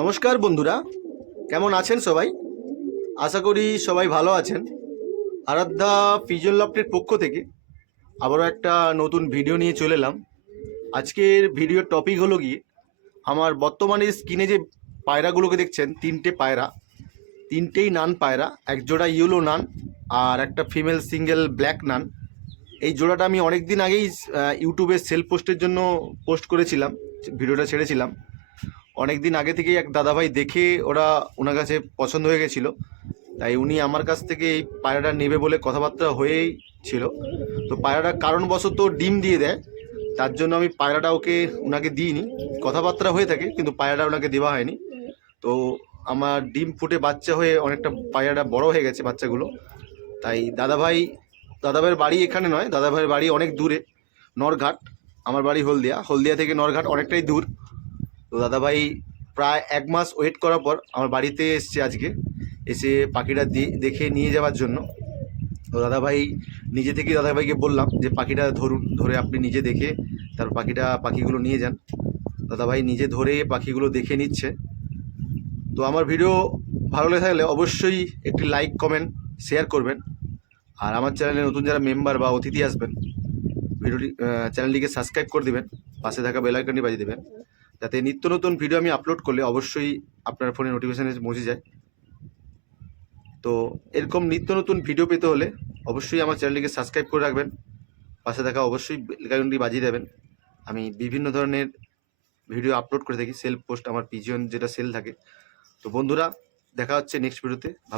নমস্কার বন্ধুরা, কেমন আছেন সবাই? আশা করি সবাই ভালো আছেন। আরাধ্যা পিজন লফটের পক্ষ থেকে আবারও একটা নতুন ভিডিও নিয়ে চলে এলাম। আজকের ভিডিওর টপিক হলো গিয়ে আমার বর্তমানে স্ক্রিনে যে পায়রাগুলোকে দেখছেন, তিনটে পায়রা, তিনটেই নান পায়রা, এক জোড়া ইয়েলো নান আর একটা ফিমেল সিঙ্গেল ব্ল্যাক নান। এই জোড়াটা আমি অনেক দিন আগেই ইউটিউবে সেল পোস্টের জন্য পোস্ট করেছিলাম, ভিডিওটা ছেড়েছিলাম। অনেক দিন আগে থেকেই এক দাদাভাই দেখে ওনার কাছে পছন্দ হয়ে গেছিলো, তাই উনি আমার কাছ থেকে এই পায়রাটা নেবে বলে কথাবার্তা হয়েই ছিল। তো পায়রাটা কারণবশত ডিম দিয়ে দেয়, তার জন্য আমি পায়রাটা ওনাকে দিইনি। কথাবার্তা হয়ে থাকে কিন্তু পায়রাটা ওনাকে দেওয়া হয়নি। তো আমার ডিম ফুটে বাচ্চা হয়ে অনেকটা পায়রাটা বড় হয়ে গেছে বাচ্চাগুলো। তাই দাদাভাইয়ের বাড়ি এখানে নয়, দাদাভাইয়ের বাড়ি অনেক দূরে, নরঘাট। আমার বাড়ি হলদিয়া থেকে নরঘাট অনেকটাই দূর। তো দাদাভাই প্রায় 1 মাস ওয়েট করার পর আমার বাড়িতে এসছে আজকে, এসে পাখিটা দেখে নিয়ে যাওয়ার জন্য। তো দাদাভাই নিজে থেকেই দাদাভাইকে বললাম যে পাখিটা ধরে আপনি নিজে দেখে তার পাখিগুলো নিয়ে যান। দাদাভাই নিজে ধরে পাখিগুলো দেখে নিচ্ছে। তো আমার ভিডিও ভালো লেগে থাকলে অবশ্যই একটি লাইক, কমেন্ট, শেয়ার করবেন। আর আমার চ্যানেলে নতুন যারা মেম্বার বা অতিথি আসবেন, চ্যানেলটিকে সাবস্ক্রাইব করে দেবেন, পাশে থাকা বেল আইকনটি বাজিয়ে দেবেন, যাতে নিত্য নতুন ভিডিও আমি আপলোড করলে অবশ্যই আপনার ফোনে নোটিফিকেশান পৌঁছে যায়। তো এরকম নিত্য নতুন ভিডিও পেতে হলে অবশ্যই আমার চ্যানেলটিকে সাবস্ক্রাইব করে রাখবেন, পাশে থাকা অবশ্যই বেল আইকনটি বাজিয়ে দেবেন। আমি বিভিন্ন ধরনের ভিডিও আপলোড করে থাকি, সেলফ পোস্ট, আমার পিজিয়ন যেটা সেল থাকে। তো বন্ধুরা, দেখা হচ্ছে নেক্সট ভিডিওতে। ভালো